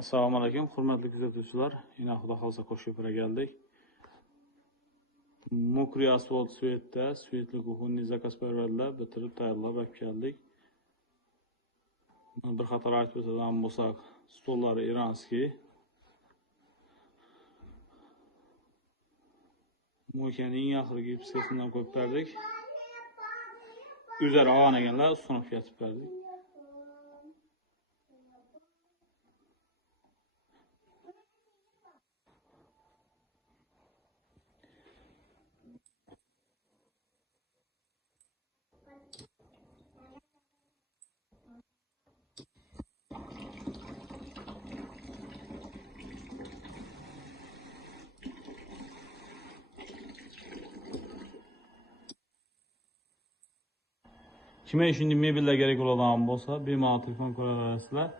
Assalomu alaykum, hurmatli kuzatuvchilar. Yana xudo xolsa Qo'shko'pirga keldik. Mokriy asfalt svetda, svetli kuxunni zakaz berdilar, bitirib tayyorlab olib keldik. Bir qator aytib o'tadigan bo'lsak, stollari iranskiy. Mo'kaning yaxirgi pskasidan qo'yib berdik. Üzeri avanaganlar ustini yetib berdik. Kime şimdi mebellar gerek olan bolsa, bemalol telefon ko'rasizlar.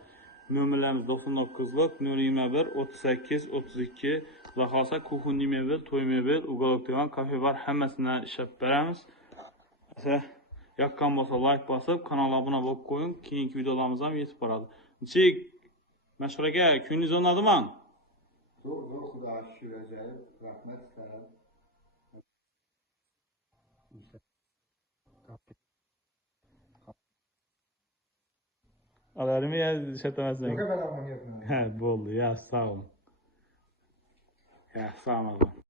Nomerlarimiz 99lik 021 38 32. Xudo xolsa kuxunni mebel, to'y mebel, uголок degan kafe bar, hammasini ishlab beramiz. Yoqqan bo'lsa like bosib, kanalga obuna bo'lib qo'ying. Keyingi videolarimiz ham yetib boradi. Nechik Mashhur aka, kuningiz o'rnadimi? Zo'r, xudo shukr, ajoyib. Rahmat sizlarga. Alarmi ya ishlatamazsan. Yo'q, beraman, yo'q. Ha, bo'ldi. Ya, sağ olun. Ya, sağ olun.